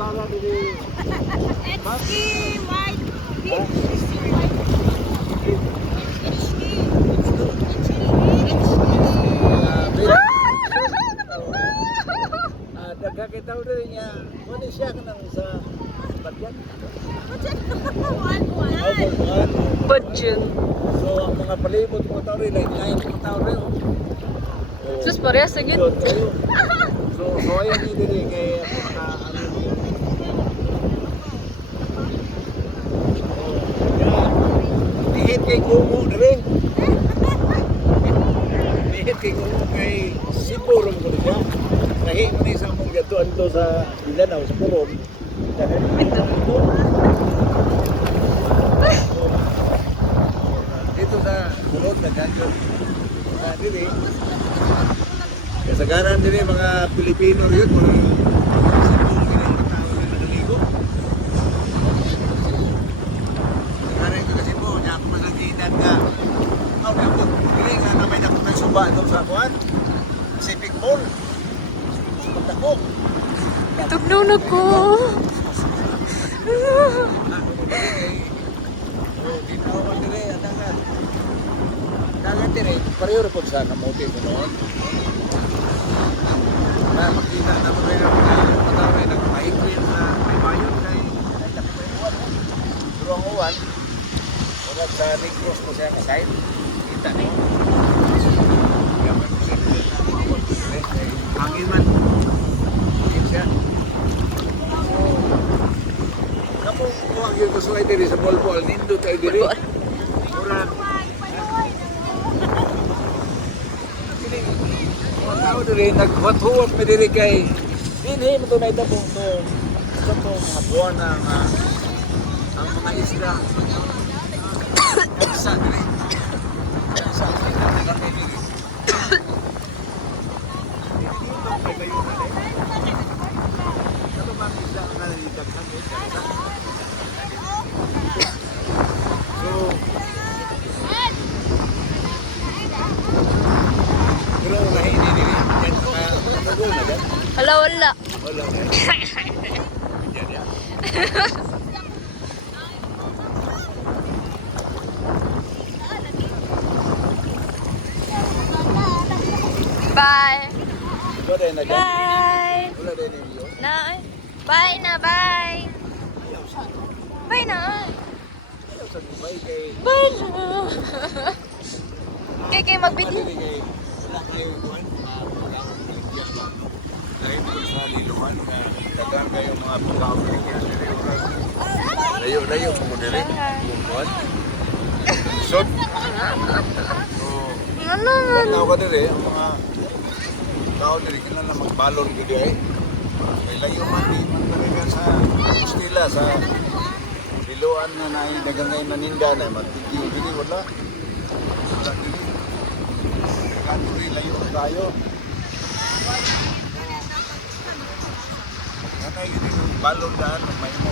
Sara dili. Ski white. Dagkakita ko rin niya. Wala siya ka nang sa bagyan. Budget. So, ang mga palibot mo tao rin, lain mo tao rin. Sus, parehas na yun. So, ayan niyo din kay mga ano yun. Lihit kay Kumo rin. Lihit kay Kumo kay siguro mo siya. Nahi mo na isang mong gatuan to sa Bilanaw, sa Puron. Dito sa Puron, nagkakot. Dili. Kasagaran dili mga Pilipino yun, mga Cebu, ganyan tao na nagaligo. Kasagaran ito kasi po, niya ako masagitan ka. Dili nga na may nakutang suba ito sa kuwan. Pacific Mall. Pagdako. Tugnaw na ko. Dito ako dili, adangan. Dagat dili, pareho rin po sa kamuti ko noon. Makita na mo rin ang mga tao rin nagpahikwin sa may bayon kay Tapipuan. Pero ang uwan, wala sa Negros po siya kasay. Kita niyo. Gamay mo siya hangin man. Hangin siya. So, kamu ang yung gusto kayo diri sa Bolbol, nindo tayo diri. Murag. Mga tao diri, naghuwat-huwat may diri kay dinhi mo ito na itabong to. Sa to mga buwan na ang mga isla. Sa diri. Sa diri. Hala, wala. Wala. Yan, yan. Bye. Wala din na dyan. Bye. Wala din yung iyo. Na, bye na, bye. Bye na. Ayaw sa Dubai kay... Bye na. Kay magbiti. Wala kayo kuhan. Dahil po sa liluhan. Dagan kayo mga pagkakabaligyan. Layo-layo po mo nila. Kuhan. Shot. So, Ano man. tao ka nila ang mga tao nila kinala magbalon ko diya eh. May layo man di man talaga sa Estila sa liluan na naidagan ngayon na ninda na magtikiyo dili wala. Wala dili. Kanto rin layo tayo. Nanay gini balon daan may mo.